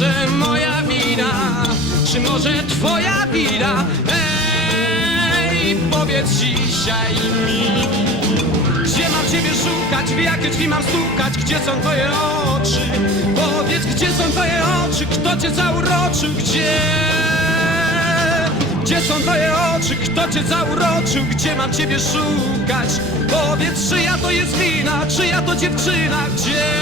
Może moja wina, czy może twoja wina? Ej, powiedz dzisiaj mi. Gdzie mam ciebie szukać, w jakie drzwi mam stukać? Gdzie są twoje oczy, powiedz gdzie są twoje oczy? Kto cię zauroczył, gdzie? Gdzie są twoje oczy, kto cię zauroczył? Gdzie mam ciebie szukać, powiedz czyja to jest wina? Czyja to dziewczyna, gdzie?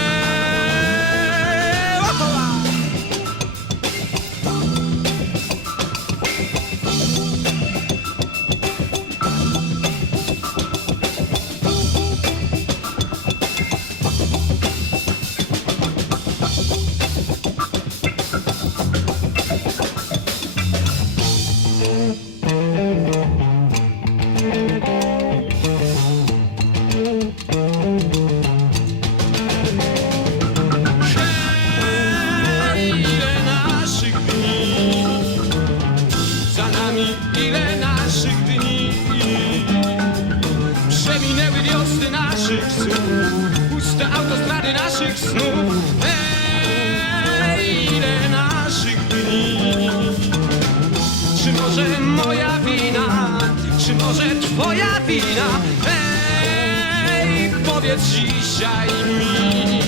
Może twoja wina? Ej, powiedz dzisiaj mi.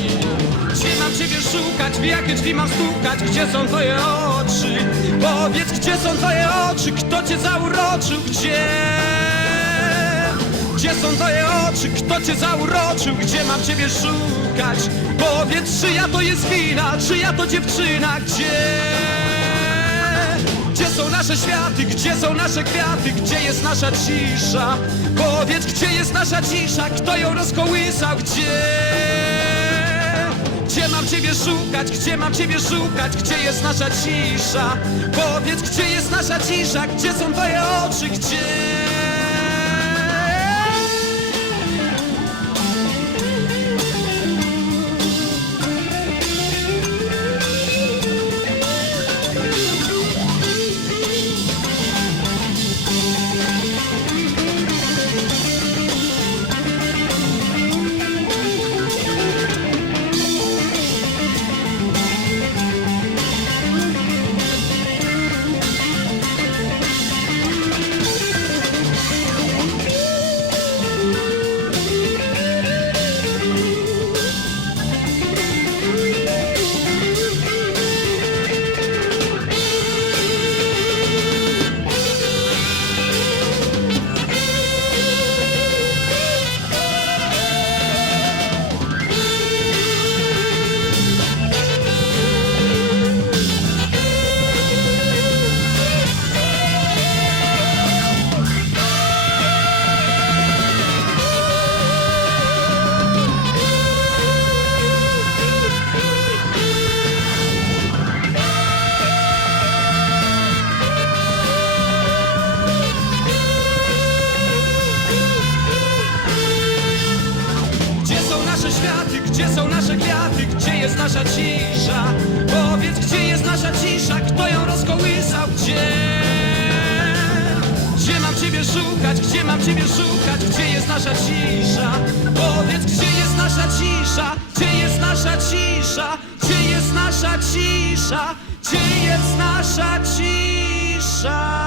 Gdzie mam ciebie szukać, w jakie drzwi mam stukać? Gdzie są twoje oczy, powiedz gdzie są twoje oczy? Kto cię zauroczył, gdzie? Gdzie są twoje oczy, kto cię zauroczył? Gdzie mam ciebie szukać, powiedz czyja to jest wina? Czyja to dziewczyna, gdzie? Gdzie są nasze światy, gdzie są nasze kwiaty, gdzie jest nasza cisza? Powiedz, gdzie jest nasza cisza, kto ją rozkołysał, gdzie? Gdzie mam ciebie szukać, gdzie mam ciebie szukać, gdzie jest nasza cisza? Powiedz, gdzie jest nasza cisza, gdzie są twoje oczy, gdzie? Gdzie jest nasza cisza? Powiedz, gdzie jest nasza cisza, kto ją rozkołysał, gdzie? Gdzie mam ciebie szukać, gdzie mam ciebie szukać, gdzie jest nasza cisza? Powiedz, gdzie jest nasza cisza, gdzie jest nasza cisza, gdzie jest nasza cisza, gdzie jest nasza cisza?